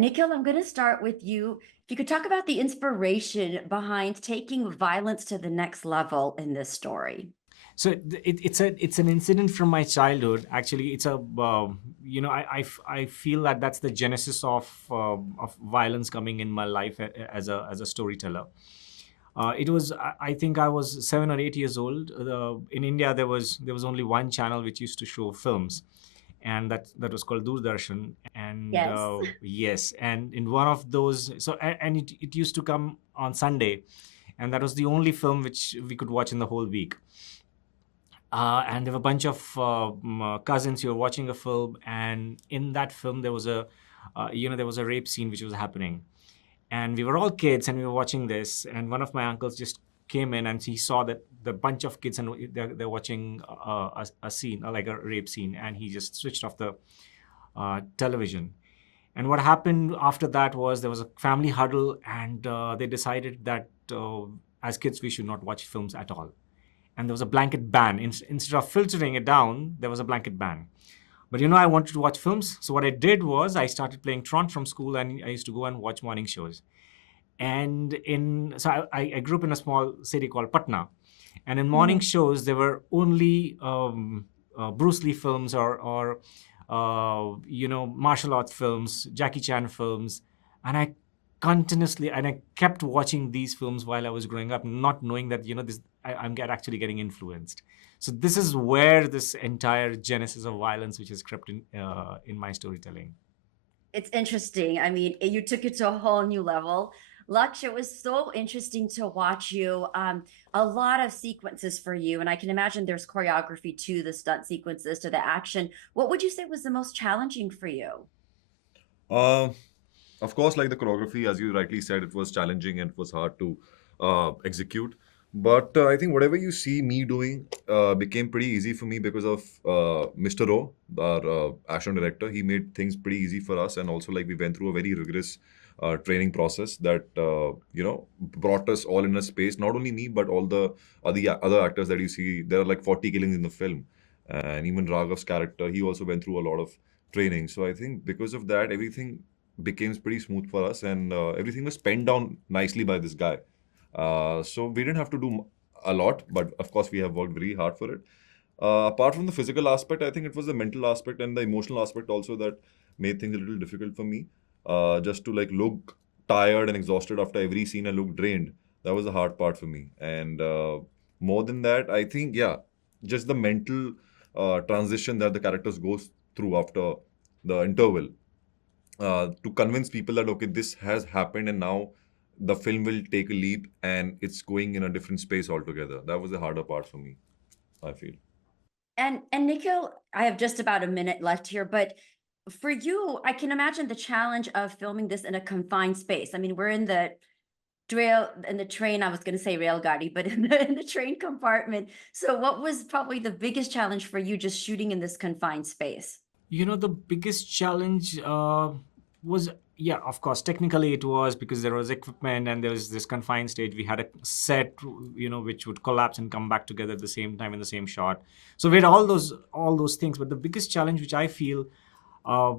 Nikhil, I'm going to start with you. If you could talk about the inspiration behind taking violence to the next level in this story. So it's an incident from my childhood. Actually, it's a I feel that that's the genesis of violence coming in my life as a storyteller. It was I think I was 7 or 8 years old. In India, there was only one channel which used to show films, and that was called Doordarshan. And Yes. yes, and in one of those, and it used to come on Sunday, and that was the only film which we could watch in the whole week. And there were a bunch of cousins who were watching a film, and in that film there was a rape scene which was happening, and we were all kids and we were watching this, and one of my uncles just came in and he saw that the bunch of kids and they're watching a scene like a rape scene, and he just switched off the television. And what happened after that was there was a family huddle, and they decided that as kids we should not watch films at all, and there was a blanket ban. Instead of filtering it down, there was a blanket ban. But I wanted to watch films, so what I did was I started playing truant from school, and I used to go and watch morning shows. And I grew up in a small city called Patna, and in morning Mhm. shows there were only Bruce Lee films or martial arts films, Jackie Chan films, and I kept watching these films while I was growing up, not knowing that actually getting influenced. So this is where this entire genesis of violence, which has crept in my storytelling. It's interesting. I mean, you took it to a whole new level. Lakshya, it was so interesting to watch you. A lot of sequences for you, and I can imagine there's choreography to the stunt sequences, to the action. What would you say was the most challenging for you? Uh, of course, like the choreography, as you rightly said, it was challenging and it was hard to execute. But I think whatever you see me doing became pretty easy for me because of Mr. O, our action director. He made things pretty easy for us, and also like we went through a very rigorous training process that brought us all in a space. Not only me, but all the other actors that you see. There are like 40 killings in the film, and even Raghav's character, he also went through a lot of training. So I think because of that, everything became pretty smooth for us, and everything was penned down nicely by this guy. So we didn't have to do a lot, but of course we have worked very hard for it. Apart from the physical aspect, I think it was the mental aspect and the emotional aspect also that made things a little difficult for me. Just to like look tired and exhausted after every scene and look drained. That was the hard part for me. And more than that, I think just the mental transition that the characters goes through after the interval to convince people that okay, this has happened and now the film will take a leap and it's going in a different space altogether. That was the harder part for me, I feel. And Nikhil, I have just about a minute left here, but for you, I can imagine the challenge of filming this in a confined space. I mean, we're in the train, I was going to say railgadi, but in the train compartment. So what was probably the biggest challenge for you just shooting in this confined space? The biggest challenge was, yeah, of course, technically it was because there was equipment and there was this confined stage. We had a set, which would collapse and come back together at the same time in the same shot. So we had all those things. But the biggest challenge, which I feel uh,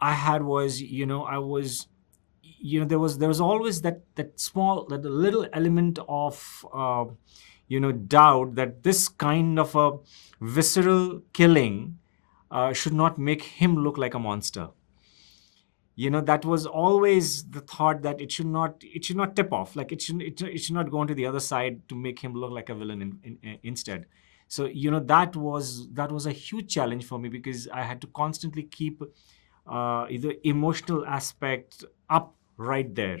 I had was, I was, there was always that little element of, doubt that this kind of a visceral killing should not make him look like a monster. That was always the thought, that it should not tip off, like it should not go onto the other side to make him look like a villain instead. So that was a huge challenge for me, because I had to constantly keep the emotional aspect up right there.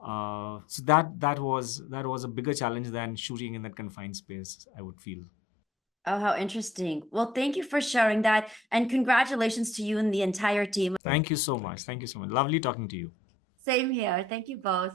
So that was a bigger challenge than shooting in that confined space, I would feel. Oh, how interesting. Well, thank you for sharing that. And congratulations to you and the entire team. Thank Thank you you. so much. Thanks. Thank you so much. Lovely talking to you. Same here. Thank you both.